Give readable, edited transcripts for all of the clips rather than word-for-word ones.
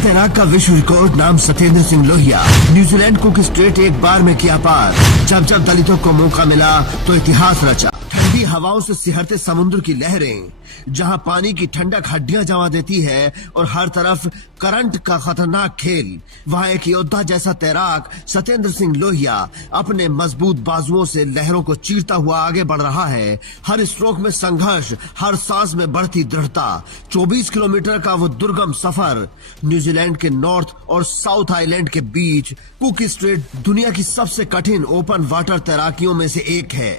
तैराक का विश्व रिकॉर्ड नाम Satyendra Singh Lohia. New Zealand cook straight एक बार में किया पार। जब जब दलितों को मौका मिला तो इतिहास रचा। ठंडी हवाओं से सिहरते समुद्र की लहरें, जहां पानी की ठंडक हड्डियां जमा देती है और हर तरफ करंट का खतरनाक खेल, वहां एक योद्धा जैसा तैराक सत्येंद्र सिंह लोहिया अपने मजबूत बाजुओं से लहरों को चीरता हुआ आगे बढ़ रहा है। हर स्ट्रोक में संघर्ष, हर सांस में बढ़ती दृढ़ता। 24 किलोमीटर का वो दुर्गम सफर न्यूजीलैंड के नॉर्थ और साउथ आइलैंड के बीच। कुक स्ट्रेट दुनिया की सबसे कठिन ओपन वाटर तैराकियों में से एक है।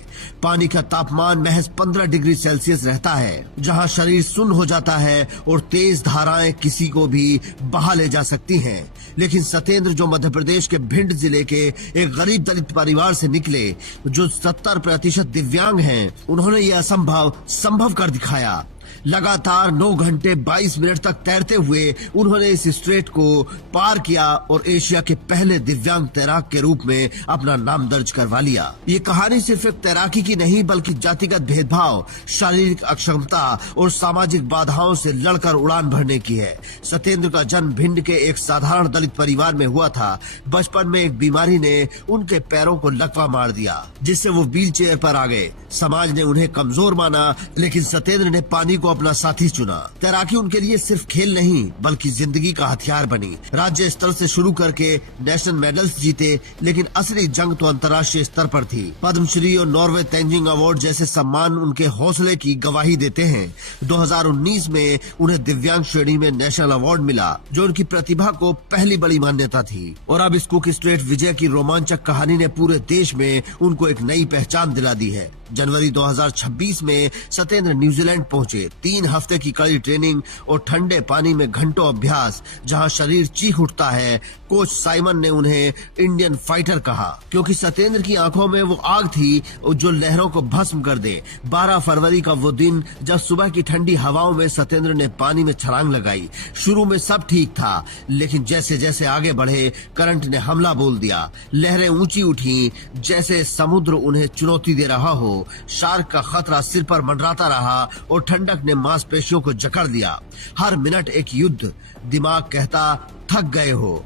पानी का तापमान महज 15 डिग्री सेल्सियस रहता है, जहां शरीर सुन्न हो जाता है और तेज धाराएं किसी को भी बहा ले जा सकती हैं। लेकिन सत्येंद्र, जो मध्य प्रदेश के भिंड जिले के एक गरीब दलित परिवार से निकले, जो 70% दिव्यांग हैं, उन्होंने ये असंभव संभव कर दिखाया। लगातार 9 घंटे 22 मिनट तक तैरते हुए उन्होंने इस स्ट्रेट को पार किया और एशिया के पहले दिव्यांग तैराक के रूप में अपना नाम दर्ज करवा लिया। ये कहानी सिर्फ एक तैराकी की नहीं, बल्कि जातिगत भेदभाव, शारीरिक अक्षमता और सामाजिक बाधाओं से लड़कर उड़ान भरने की है। सत्येंद्र का जन्म भिंड के एक साधारण दलित परिवार में हुआ था। बचपन में एक बीमारी ने उनके पैरों को लकवा मार दिया, जिससे वो व्हील चेयर पर आ गए। समाज ने उन्हें कमजोर माना, लेकिन सत्येंद्र ने पानी को अपना साथी चुना। तैराकी उनके लिए सिर्फ खेल नहीं, बल्कि जिंदगी का हथियार बनी। राज्य स्तर से शुरू करके नेशनल मेडल्स जीते, लेकिन असली जंग तो अंतर्राष्ट्रीय स्तर पर थी। पद्मश्री और नॉर्वे तेंजिंग अवार्ड जैसे सम्मान उनके हौसले की गवाही देते हैं। 2019 में उन्हें दिव्यांग श्रेणी में नेशनल अवार्ड मिला, जो उनकी प्रतिभा को पहली बड़ी मान्यता थी। और अब इस कुक स्ट्रेट विजय की रोमांचक कहानी ने पूरे देश में उनको एक नई पहचान दिला दी है। जनवरी 2026 में सत्येंद्र न्यूजीलैंड पहुंचे। 3 हफ्ते की कड़ी ट्रेनिंग और ठंडे पानी में घंटों अभ्यास, जहां शरीर चीख उठता है। कोच साइमन ने उन्हें इंडियन फाइटर कहा, क्योंकि सत्येंद्र की आंखों में वो आग थी जो लहरों को भस्म कर दे। 12 फरवरी का वो दिन, जब सुबह की ठंडी हवाओं में सत्येंद्र ने पानी में छलांग लगाई। शुरू में सब ठीक था, लेकिन जैसे जैसे आगे बढ़े, करंट ने हमला बोल दिया। लहरें ऊंची उठी, जैसे समुद्र उन्हें चुनौती दे रहा हो। शार्क का खतरा सिर पर मंडराता रहा और ठंडक ने मांसपेशियों को जकड़ दिया। हर मिनट एक युद्ध। दिमाग कहता थक गए हो,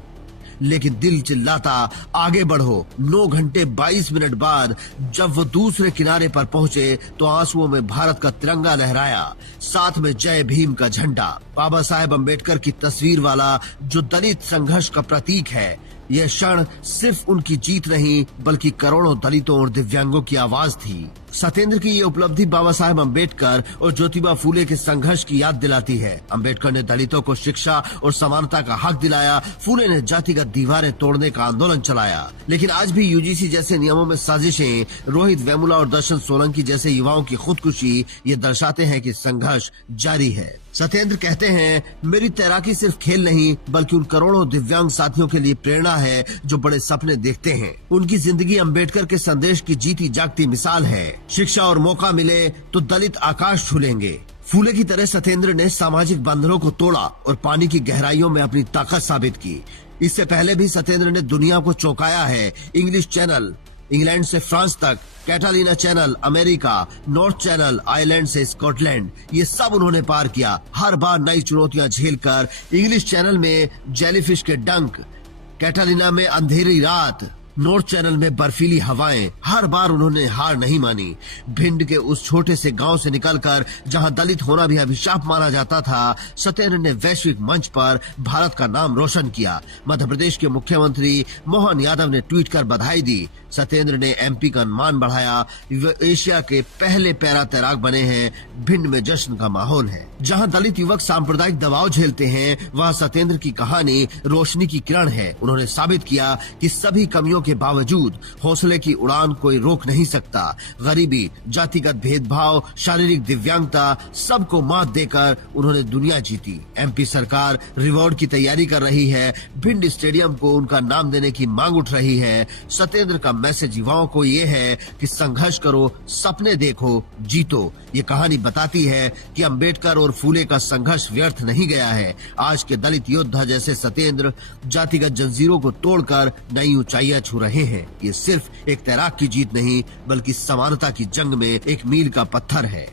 लेकिन दिल चिल्लाता आगे बढ़ो। 9 घंटे 22 मिनट बाद जब वो दूसरे किनारे पर पहुंचे, तो आंसुओं में भारत का तिरंगा लहराया, साथ में जय भीम का झंडा। बाबा साहेब अम्बेडकर की तस्वीर वाला, जो दलित संघर्ष का प्रतीक है। यह क्षण सिर्फ उनकी जीत नहीं, बल्कि करोड़ों दलितों और दिव्यांगों की आवाज थी। सत्येंद्र की ये उपलब्धि बाबा साहेब अम्बेडकर और ज्योतिबा फूले के संघर्ष की याद दिलाती है। अम्बेडकर ने दलितों को शिक्षा और समानता का हक दिलाया। फूले ने जातिगत दीवारें तोड़ने का आंदोलन चलाया। लेकिन आज भी यूजीसी जैसे नियमों में साजिशें, रोहित वेमुला और दर्शन सोलंकी जैसे युवाओं की खुदकुशी, ये दर्शाते हैं कि संघर्ष जारी है। सत्येंद्र कहते हैं, मेरी तैराकी सिर्फ खेल नहीं, बल्कि उन करोड़ों दिव्यांग साथियों के लिए प्रेरणा है जो बड़े सपने देखते हैं। उनकी जिंदगी अम्बेडकर के संदेश की जीती जागती मिसाल है। शिक्षा और मौका मिले तो दलित आकाश छू लेंगे। फूले की तरह सत्येंद्र ने सामाजिक बंधनों को तोड़ा और पानी की गहराइयों में अपनी ताकत साबित की। इससे पहले भी सत्येंद्र ने दुनिया को चौंकाया है। इंग्लिश चैनल, इंग्लैंड से फ्रांस तक, Catalina channel, America, north channel, Ireland से स्कॉटलैंड, ये सब उन्होंने पार किया। हर बार नई चुनौतियां झेलकर। इंग्लिश चैनल में जेलीफिश के डंक, कैटालिना में अंधेरी रात, नॉर्थ चैनल में बर्फीली हवाएं, हर बार उन्होंने हार नहीं मानी। भिंड के उस छोटे से गांव से निकलकर, जहां दलित होना भी अभिशाप माना जाता था, सत्येंद्र ने वैश्विक मंच पर भारत का नाम रोशन किया। मध्य प्रदेश के मुख्यमंत्री मोहन यादव ने ट्वीट कर बधाई दी। सत्येंद्र ने एमपी का मान बढ़ाया। वे एशिया के पहले पैरा तैराक बने हैं। भिंड में जश्न का माहौल है। जहां दलित युवक सांप्रदायिक दबाव झेलते हैं, वहां सत्येंद्र की कहानी रोशनी की किरण है। उन्होंने साबित किया कि सभी कमियों के बावजूद हौसले की उड़ान कोई रोक नहीं सकता। गरीबी, जातिगत भेदभाव, शारीरिक दिव्यांगता, सबको मात देकर उन्होंने दुनिया जीती। एमपी सरकार रिवॉर्ड की तैयारी कर रही है। भिंड स्टेडियम को उनका नाम देने की मांग उठ रही है। सत्येंद्र का मैसेज युवाओं को ये है कि संघर्ष करो, सपने देखो, जीतो। ये कहानी बताती है कि अम्बेडकर और फूले का संघर्ष व्यर्थ नहीं गया है। आज के दलित योद्धा जैसे सत्येंद्र जातिगत जंजीरों को तोड़कर नई ऊंचाइयां छू रहे हैं। ये सिर्फ एक तैराक की जीत नहीं, बल्कि समानता की जंग में एक मील का पत्थर है।